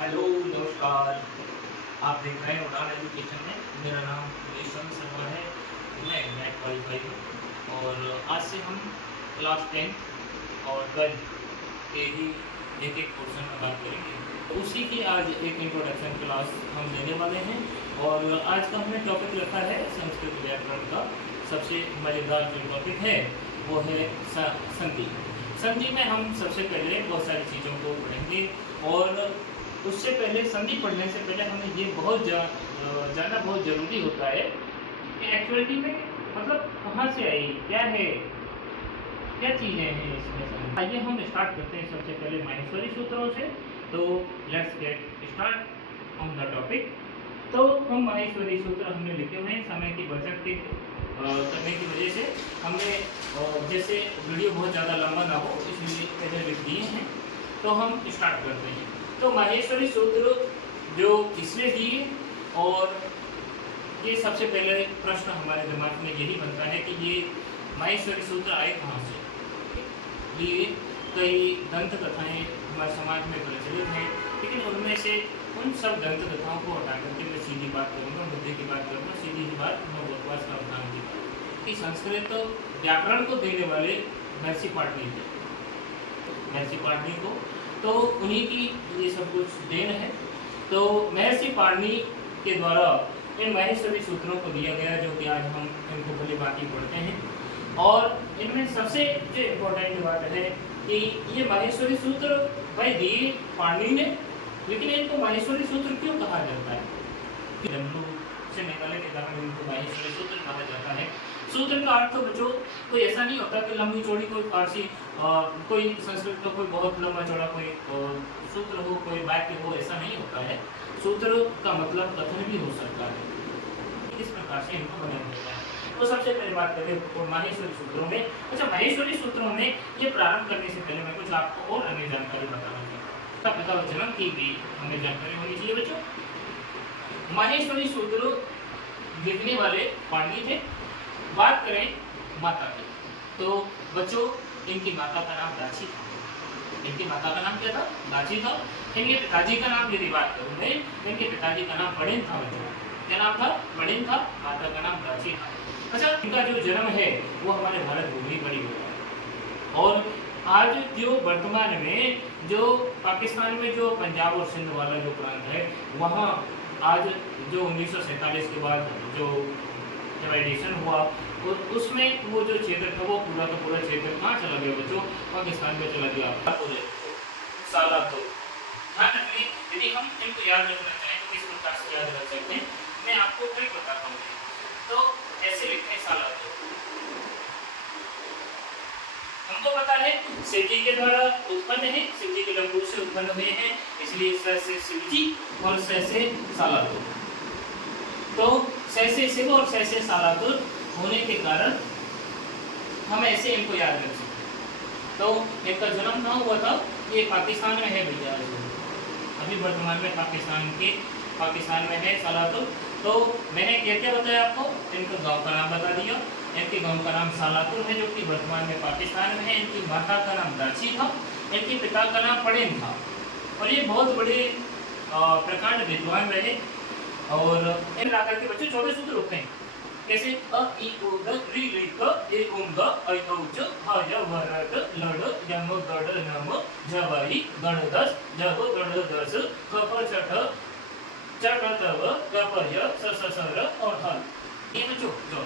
Hello, नमस्कार। आप देख रहे हैं उड़ान एजुकेशन में। मेरा नाम ईश्वर शर्मा है। मैं नेट क्वालिफाई हूँ और आज से हम क्लास 10 और 12 के ही एक-एक पोर्शन में बात करेंगे। तो उसी की आज एक इंट्रोडक्शन क्लास हम लेने वाले हैं और आज का हमने टॉपिक रखा है संस्कृत व्याकरण का। सबसे मज़ेदार जो टॉपिक है वो है संधि। संधि में हम सबसे पहले बहुत सारी चीज़ों को पढ़ेंगे और उससे पहले संधि पढ़ने से पहले हमें ये जानना बहुत ज़रूरी होता है कि एक्चुअलिटी में मतलब कहाँ से आई, क्या है, क्या चीज़ें हैं इसमें संधि। आइए हम स्टार्ट करते हैं सबसे पहले माहेश्वरी सूत्रों से। तो let's get start on the topic. तो हम माहेश्वरी सूत्र हमने लिखे हुए हैं, समय की बचत के करने की वजह से हमने जैसे वीडियो बहुत ज़्यादा लंबा ना हो इसलिए पहले लिख दिए हैं। तो हम स्टार्ट करते हैं। तो माहेश्वरी सूत्र जो किसने दिए, और ये सबसे पहले प्रश्न हमारे दिमाग में यही बनता है कि ये माहेश्वरी सूत्र आए कहाँ से। ये कई दंत कथाएँ हमारे समाज में प्रचलित हैं, लेकिन उनमें से उन सब दंत कथाओं को हटा करके मैं सीधी बात करूँगा, मुद्दे की बात करूँगा, सीधी सी बात मैं बकवास का अवधान की बात कि संस्कृत व्याकरण को देने वाले महर्षि पाणिनि थे। महर्षि पाणिनि को तो उन्हीं की ये सब कुछ देन है। तो महर्षि पाणिनि के द्वारा इन माहेश्वरी सूत्रों को दिया गया, जो कि आज हम इनको भली बात पढ़ते हैं। और इनमें सबसे जो इम्पोर्टेंट बात है कि ये माहेश्वरी सूत्र भाई दिए पाणिनि ने, लेकिन इनको माहेश्वरी सूत्र क्यों कहा जाता है? डब्लू से निकालने के कारण इनको माहेश्वरी सूत्र कहा जाता है। सूत्र का अर्थ बच्चों कोई ऐसा नहीं होता कि लंबी चौड़ी कोई फारसी कोई संस्कृत का कोई बहुत लंबा चौड़ा कोई सूत्र हो, कोई वाक्य हो, ऐसा नहीं होता है। सूत्र का मतलब कथन भी हो सकता है। इस प्रकार से इनको बनाया जाता है। तो सबसे पहले बात करें माहेश्वरी सूत्रों में। अच्छा, माहेश्वरी सूत्रों में ये प्रारंभ करने से पहले मैं कुछ आपको और अन्य जानकारी बताना चाहता हूँ। पिता जन्म की भी हमें जानकारी होनी चाहिए बच्चों। माहेश्वरी सूत्र लिखने वाले पाणिनि थे। बात करें माता की, तो बच्चों इनकी माता का नाम दाची था। इनकी माता का नाम क्या था? दाची था। इनके पिताजी का नाम यदि बात करूँ मैं, इनके पिताजी का नाम बड़िन था बच्चों। क्या नाम था? बड़िन था। माता का नाम दाची था। अच्छा, इनका जो जन्म है वो हमारे भारत भूमि पर ही हुआ है। और आज जो वर्तमान में जो पाकिस्तान में जो पंजाब और सिंध वाला जो प्रांत है, वहाँ आज जो 1947 के बाद जो डिवाइडेशन हुआ और उसमें वो जो क्षेत्र था वो पूरा का पूरा क्षेत्र कहाँ चला गया बच्चों? पाकिस्तान में चला गया। साला तो ध्यान रखिए, यदि हम इनको याद रखना चाहें तो किस प्रकार से याद रख सकते हैं, मैं आपको ट्रिक बताता हूँ। तो ऐसे लिखते हैं साला तो। हमको पता है शिव जी के द्वारा उत्पन्न है, शिव जी के लंबू से उत्पन्न हुए हैं, इसलिए स से शिव जी और स से सालातुर। तो स से शिव और स से सालातुर होने के कारण हम ऐसे इनको याद रख सकते हैं। तो इनका जन्म कहाँ हुआ था? ये पाकिस्तान में है भैया, अभी वर्तमान में पाकिस्तान में है सालातुर। तो मैंने क्या क्या बताया आपको? इनका गांव का नाम बता दिया। इनके गांव का नाम सालातुर है, जो कि वर्तमान में पाकिस्तान में है। इनकी माता का नाम दाची था। इनके पिता का नाम बड़िन था। और ये बहुत बड़े प्रकांड विद्वान रहे। और इन लाकर के बच्चे 14 सूत्र होते हैं। कैसे? अ इ उ द ऋ ऋ क ए उ ग ऐ औ च ह य व र ड ल ड़ यम ग ड़ न म झ व इ ग ण दस झ व ग ण दस क फ छ ठ च ट त व ग प य स स स र और ह। ये बच्चों जो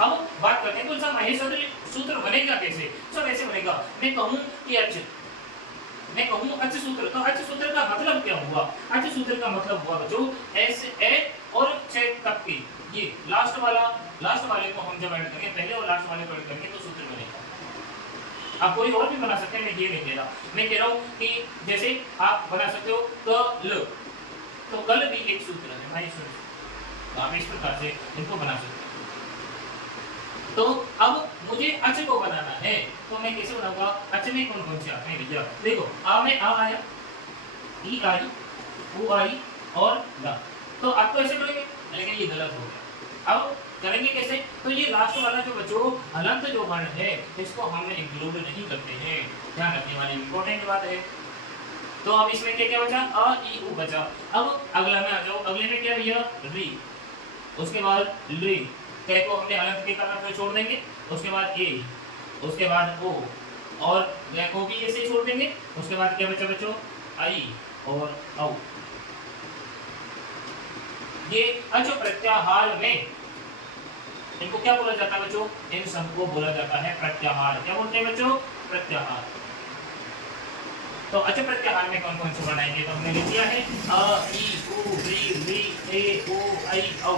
अब बात करते हैं तो इसका माहेश्वरी सूत्र बनेगा कैसे? सब ऐसे बनेगा। मैं कहूँ कि मैं कहूँ अच सूत्र, तो अच सूत्र का मतलब क्या हुआ? अच सूत्र का मतलब हुआ बच्चों एस ए और छ तक की, ये लास्ट वाले को हम जब ऐड करेंगे, पहले और लास्ट वाले को ऐड करेंगे तो सूत्र बनेगा। आप कोई और भी बना सकते हैं, मैं ये नहीं कह रहा। मैं कह रहा हूँ कि जैसे आप बना सकते हो कल, तो कल भी एक सूत्र है माहेश्वरी। तो आप इस प्रकार से इनको बना सकते हो। तो अब मुझे अच को बनाना है, तो मैं कैसे बनाऊंगा? अच में कौन कौन से आते हैं भैया? देखो, आ में आ आया, ई आई, उ आई और ला। तो आप तो ऐसे करेंगे, लेकिन ये गलत हो गया। अब करेंगे कैसे? तो ये लास्ट वाला जो बच्चों हलंत जो वर्ण है, इसको हम इंक्लूड नहीं करते हैं। ध्यान रखने वाली इंपॉर्टेंट बात है। तो अब इसमें क्या क्या बचा, अ ई उ बचा। अब अगला में आ जाओ, अगले में क्या भैया, री, उसके बाद ली, टे को हमने हलंत के कारण पे छोड़ देंगे, उसके बाद ए, उसके बाद ओ, और ग को भी ऐसे ही छोड़ देंगे, उसके बाद क्या बचा बच्चों, आई और औ। ये अच प्रत्याहार में इनको क्या बोला जाता है बच्चों, इन सबको बोला जाता है प्रत्याहार। क्या बोलते हैं बच्चों, प्रत्याहार। तो अच प्रत्याहार में कौन कौन से वर्ण आएंगे, तो हमने लिख दिया है अ ई उ री ली ए ओ आई औ।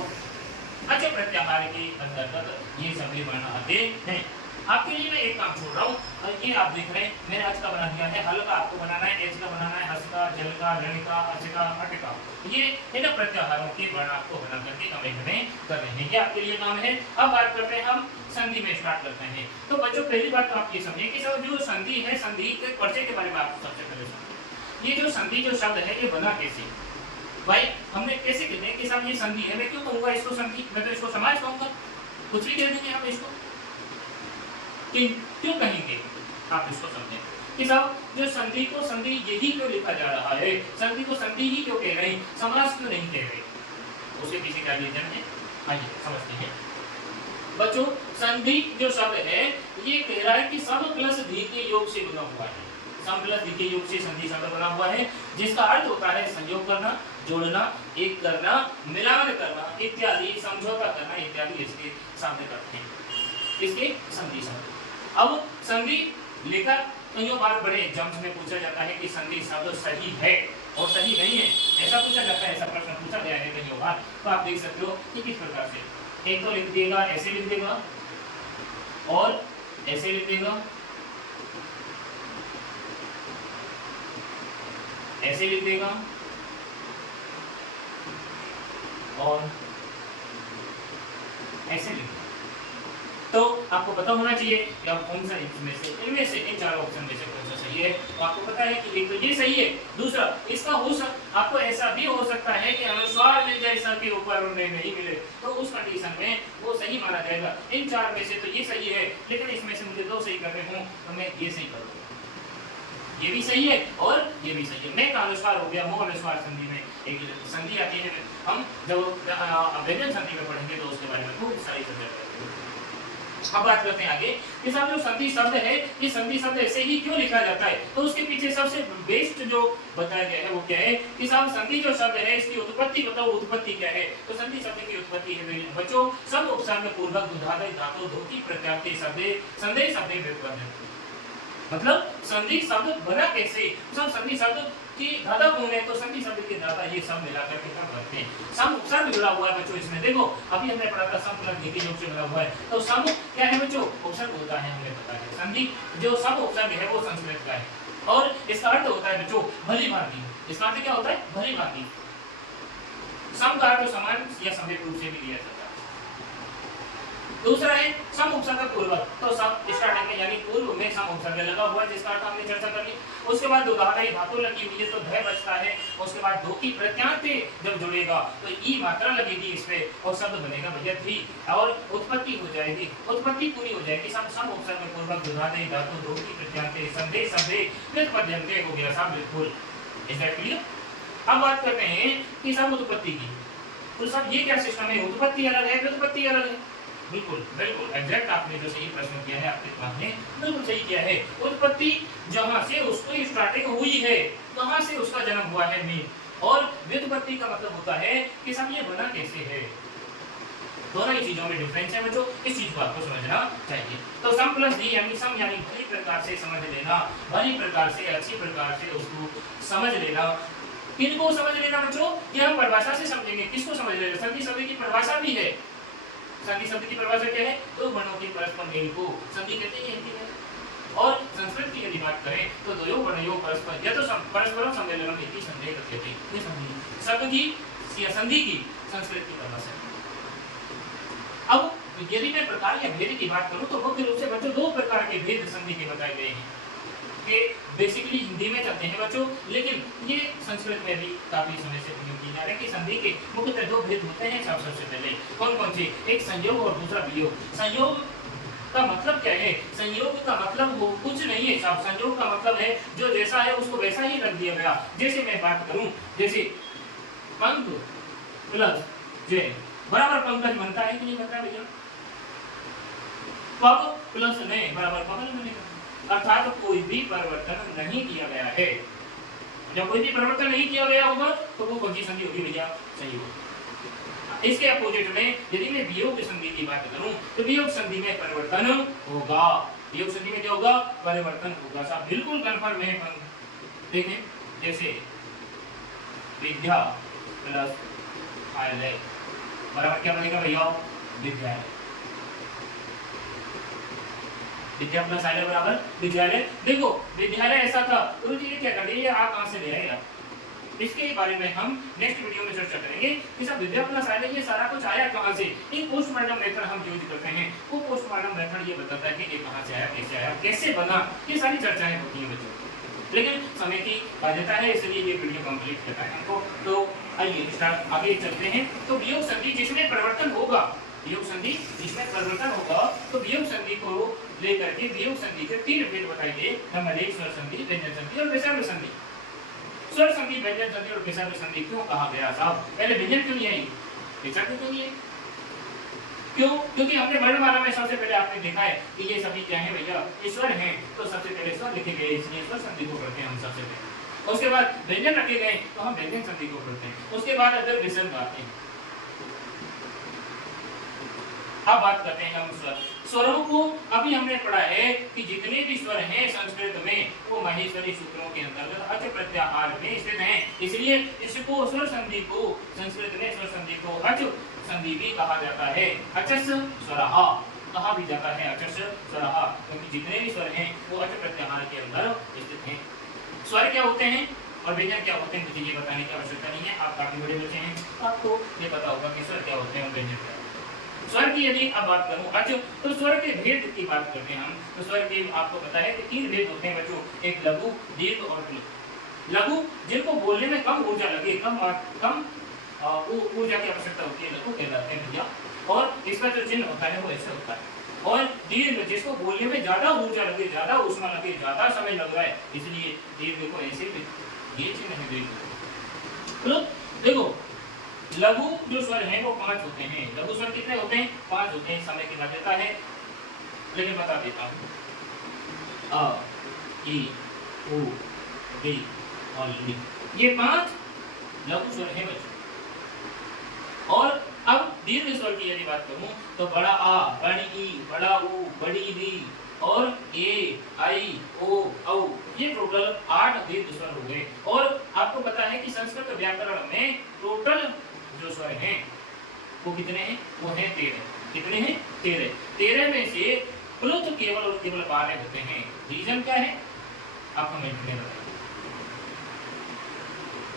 अच प्रत्याहार के अंतर्गत ये सभी वर्ण आते हैं। आपके लिए मैं एक काम छोड़ रहा हूँ, ये आप देख रहे हैं मैंने अच का बना दिया है, हल का आपको बनाना है, एच का बनाना है, हस का, जल का, ऋण का, अच का, अट का। ये इन प्रत्याहारों के वर्ण आपको बना करके कमेंट में कर रहे हैं, ये आपके लिए काम है। अब बात करते हैं हम संधि में, स्टार्ट करते हैं। तो बच्चों पहली बात तो आप ये समझिए कि सब जो संधि है, संधि के परिचय के बारे में आपको सबसे पहले समझिए। ये जो संधि जो शब्द है ये बना कैसे, भाई हमने कैसे कहते हैं कि साहब ये संधि है, मैं क्यों कहूंगा इसको संधि, मैं तो इसको समाज कहूंगा, कुछ भी कह देंगे हम इसको, क्यों कहेंगे आप इसको समझें कि साहब जो संधि को संधि यही क्यों लिखा जा रहा है, संधि को संधि ही क्यों कह रहे हैं, समास क्यों नहीं कह रहे, उसके पीछे क्या रीजन है, आइए समझते हैं। बच्चों संधि जो शब्द है ये कह रहा है कि सब प्लस धी के योग से बना हुआ है, सम प्लस धी के योग से संधि शब्द बना हुआ है, जिसका अर्थ होता है संयोग करना, जोड़ना, एक करना, मिलान करना इत्यादि, समझौता करना इत्यादि इसके सामने करते हैं, इसके संधि शब्द। अब संधि लेखा कई बार बड़े एग्जाम्स में पूछा जाता है कि संधि शब्द सही है और सही नहीं है, ऐसा पूछा जाता है, ऐसा प्रश्न पूछा गया है कई बार। तो आप देख सकते हो कि किस प्रकार से, एक तो लिख देगा ऐसे लिख देगा और ऐसे लिख देगा, ऐसे लिख देगा और ऐसे लिख देगा। तो आपको पता होना चाहिए कि आप कौन सा इनमें से इन चारों ऑप्शन में से कौन सा सही है। तो आपको पता है कि एक तो ये सही है, दूसरा इसका आपको ऐसा भी हो सकता है कि अनुस्वार मिल जाए सर के ऊपर और नहीं मिले, तो उस कंडीशन में वो सही माना जाएगा। इन चार में से तो ये सही है, लेकिन इसमें से मुझे दो सही करने हूँ तो मैं ये सही करूँगा, ये भी सही है और ये भी सही है। मैं का अनुस्वार हो गया, मोह अनुस्वार संधि में एक संधि आती है, हम जब व्यंजन संधि में पढ़ेंगे तो उसके बारे में खूब सारी चर्चा करेंगे। अब बात करते हैं आगे कि साहब जो संधि शब्द है, ये संधि शब्द ऐसे ही क्यों लिखा जाता है, तो उसके पीछे सबसे बेस्ट जो बताया गया है वो क्या है कि साहब संधि जो शब्द है इसकी उत्पत्ति बताओ, उत्पत्ति क्या है। तो संधि शब्द की उत्पत्ति है बच्चों सब उपसर्ग पूर्वक दुधादय धातु धोती प्रत्यात्ति शब्दे संदेह शब्दे व्युत्पन्न, मतलब संधि शब्द बना कैसे, सब संधि शब्द की धाता कौन है, तो संधि शब्द के धाता ये सब मिलाकर के हम करते हैं। सम उपसर्ग जुड़ा हुआ है बच्चों इसमें, देखो अभी हमने पढ़ा था सम प्लस धी के योग से जुड़ा हुआ है, तो सम क्या है बच्चों, उपसर्ग होता है, हमें पता है। संधि जो सम उपसर्ग है वो संस्कृत का है और इसका अर्थ होता है बच्चों भली भांति, इसका अर्थ क्या होता है, भली भांति। सम का अर्थ समान या समान रूप से भी लिया जाता है। दूसरा है सम उपसर्ग पूर्वक, तो सब स्टार्टिंग में यानी पूर्व में सम उपसर्ग लगा हुआ है, जिसका अर्थ हमने चर्चा कर ली। उसके बाद दुधादय धातु लगी हुई है तो ध बचता है, उसके बाद दो की प्रत्यांत जब जुड़ेगा तो ई मात्रा लगेगी इस पे और शब्द बनेगा भैया थी और उत्पत्ति हो जाएगी, उत्पत्ति पूरी हो जाएगी। सम उपसर्ग पूर्वक दुधादय धातु दो की प्रत्यांत संदेह संदेह व्युत्पन्न हो गया सब बिल्कुल। Is that clear? अब बात करते हैं कि सब उत्पत्ति की, तो सब ये क्या सिस्टम है, उत्पत्ति अलग है व्युत्पत्ति अलग है। बिल्कुल बिल्कुल एग्जैक्ट आपने जो सही प्रश्न किया है आपके दिमाग ने बिल्कुल सही किया है। उत्पत्ति जहां से उसकी स्टार्टिंग हुई है, कहां से उसका जन्म हुआ है में, और व्युत्पत्ति का मतलब होता है कि सब ये बना कैसे है। दोनों ही चीजों में डिफरेंस है बच्चों, इस चीज को आपको समझना चाहिए। तो सम प्लस धी यानी सम यानी भली प्रकार से समझ लेना, भली प्रकार से अच्छी प्रकार से उसको समझ लेना। किनको समझ लेना बच्चों, ये हम परिभाषा से समझेंगे। किसको समझ लेना, संधि शब्द की परिभाषा भी है। संधि शब्द की परिभाषा क्या है, दो वर्णों के परस्पर मेल को संधि कहते हैं हिंदी में। और संस्कृत की यदि बात करें तो द्वयो वर्णयो परस्पर या तो परस्परम सम्मेलनम इति संदेह कथ्यते, ये संधि शब्द की या संधि की संस्कृत की परिभाषा। अब यदि मैं प्रकार या भेद की बात करूं तो मुख्य रूप से बच्चों दो प्रकार के भेद संधि के बताए गए हैं, कि बेसिकली हिंदी में चलते हैं बच्चों, लेकिन ये संस्कृत में भी काफी समय से प्रयोग किए जा रहे हैं कि संधि के मुख्यतः दो भेद होते हैं। सबसे पहले कौन कौन से, एक संयोग और दूसरा वियोग। संयोग का मतलब क्या है? संयोग का मतलब वो कुछ नहीं है साहब, संयोग का मतलब है जो जैसा है उसको वैसा ही रख दिया गया। जैसे मैं बात करूं, जैसे पंख प्लस जे बराबर पंकज बनता है कि नहीं बनता भैया? पग प्लस ने बराबर पगल बनेगा। अर्थात कोई भी परिवर्तन नहीं किया गया है। जब कोई भी परिवर्तन नहीं किया गया होगा तो वो कौन सी संधि होगी भैया? संयोग। इसके अपोजिट में यदि मैं वियोग संधि की बात करूं तो वियोग संधि में परिवर्तन होगा। वियोग संधि में क्या होगा? परिवर्तन होगा। साहब बिल्कुल कंफर्म है। देखें जैसे विद्या प्लस आलय बराबर क्या बनेगा भैया? विद्यालय। विद्या प्लस आलय बराबर विद्यालय। देखो विद्यालय ऐसा था, गुरु जी ये क्या कर दिया? आप कहां से ले आए आप? इसके बारे में हम नेक्स्ट वीडियो में चर्चा करेंगे कि सब विद्या प्लस आलय ये सारा कुछ आया कहां से। एक पोस्टमार्टम मेथड हम यूज करते हैं, वो पोस्टमार्टम मेथड ये बताता है कि ये कहां से आया, कैसे बना, ये सारी चर्चाएं होती हैं बच्चों। लेकिन समय की बाध्यता है इसलिए ये वीडियो कंप्लीट करना है हमको। तो आइए स्टार्ट आगे चलते हैं। तो वियोग संधि जिसमें परिवर्तन होगा, वियोग संधि जिसमें परिवर्तन होगा, तो वियोग संधि को लेकर के वियोग संधि के 3 भेद बताइए। नंबर 1 स्वर संधि, व्यंजन संधि और विसर्ग संधि। स्वर संधि, व्यंजन संधि और विसर्ग संधि क्यों कहा गया साहब? पहले व्यंजन क्यों नहीं आई, विसर्ग क्यों नहीं आई? क्यों? क्योंकि हमने वर्णमाला में सबसे पहले आपने देखा है कि ये सभी क्या है भैया? ईश्वर हैं, तो सबसे पहले स्वर लिखे गए, इसलिए स्वर संधि को पढ़ते हैं हम सबसे पहले। उसके बाद व्यंजन रखे गए तो हम व्यंजन संधि को पढ़ते हैं। उसके बाद अगर विसर्ग आते हैं। अब बात करते हैं हम स्वर। स्वरों को अभी हमने पढ़ा है कि जितने भी स्वर हैं संस्कृत में वो माहेश्वरी सूत्रों के अंतर्गत अच प्रत्याहार में स्थित हैं। इसलिए इसको स्वर संधि को संस्कृत में स्वर संधि को अच संधि भी कहा जाता है। अचस स्वरः कहा भी जाता है, अचस स्वरः, क्योंकि जितने भी स्वर हैं वो अच प्रत्याहार के अंदर स्थित हैं। स्वर क्या होते हैं और व्यंजन क्या होते हैं मुझे ये बताने की आवश्यकता नहीं है। आप काफी बड़े बच्चे हैं, आपको ये पता होगा कि स्वर क्या होते हैं और व्यंजन क्या। स्वर की यदि अब बात करूं बच्चों, तो स्वर के भेद की बात करते हैं हम। तो स्वर के आपको पता है कि 3 भेद होते हैं बच्चों, एक लघु, दीर्घ और प्लुत। लघु जिनको बोलने में कम ऊर्जा लगे, कम ऊर्जा की आवश्यकता होती है, लघु कहलाते हैं भैया। और इसका जो चिन्ह होता है वो ऐसे होता है। और दीर्घ जिसको बोलने में ज्यादा ऊर्जा लगे, ज्यादा ऊष्मा लगे, ज्यादा समय लग रहा है, इसलिए दीर्घ को ऐसे ये चिन्ह है दीर्घ। प्लुत देखो लघु जो स्वर हैं वो 5 होते हैं। लघु स्वर कितने होते हैं? 5 होते हैं। समय की बाध्यता है लेकिन बता देता हूं। अ, ई, उ, री और ली, ये 5 लघु स्वर हैं बच्चों। और अब दीर्घ स्वर की यदि बात करूं तो बड़ा आ, बड़ी ई, बड़ा उ, बड़ी री और ए, आई, ओ, औ, ये टोटल 8 दीर्घ स्वर हो गए। और आपको पता है कि संस्कृत व्याकरण में टोटल जो स्वर हैं वो कितने हैं? वो हैं 13। कितने हैं? 13। 13 में से प्लुत केवल और केवल 12 होते हैं। रीजन क्या है आप कमेंट में बताइए।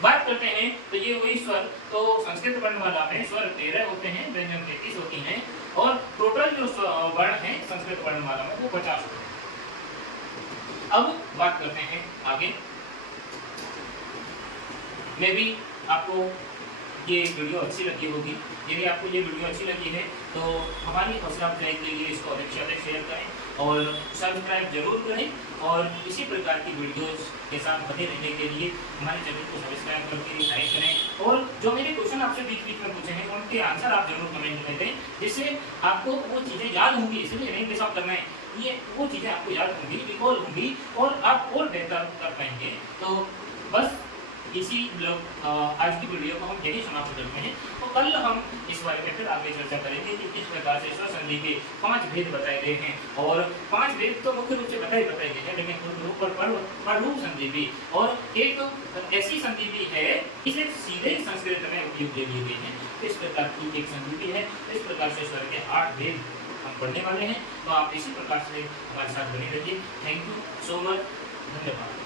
बात करते हैं तो ये वही स्वर, तो संस्कृत वर्णमाला में स्वर 13 होते हैं, व्यंजन 33 होती हैं और टोटल जो वर्ण हैं संस्कृत वर्णमाला में वो 50 होते हैं। अब बात करते हैं आगे। मैं भी आपको ये वीडियो अच्छी लगी होगी। यदि आपको ये वीडियो अच्छी लगी है तो हमारी हौसला अफजाई के लिए इसको अधिक से अधिक शेयर करें और सब्सक्राइब जरूर करें। और इसी प्रकार की वीडियोस के साथ बने रहने के लिए हमारे चैनल को सब्सक्राइब करके लाइक करें। और जो मेरे क्वेश्चन आपसे बीच बीच में पूछे हैं उनके आंसर आप जरूर कमेंट में दें, जिससे आपको वो चीज़ें याद होंगी। इसलिए नहीं के साथ करना है, ये वो चीज़ें आपको याद होंगी, रिकॉल होंगी और आप और बेहतर कर पाएंगे। तो बस इसी ब्लॉग आज की वीडियो को हम यही समाप्त करते हैं। तो कल हम इस बारे में फिर आगे चर्चा करेंगे कि किस प्रकार से स्वर संधि के 5 भेद बताए गए हैं। और 5 भेद तो मुख्य रूप से बताए गए हैं, लेकिन पररूप संधि भी और एक ऐसी संधि भी है इसे सीधे संस्कृत में उपयोग ले लिए गए हैं। इस प्रकार की एक संधि भी है। इस प्रकार से स्वर के 8 भेद हम पढ़ने वाले हैं। तो आप इसी प्रकार से हमारे साथ बने रहिए। थैंक यू सो मच, धन्यवाद।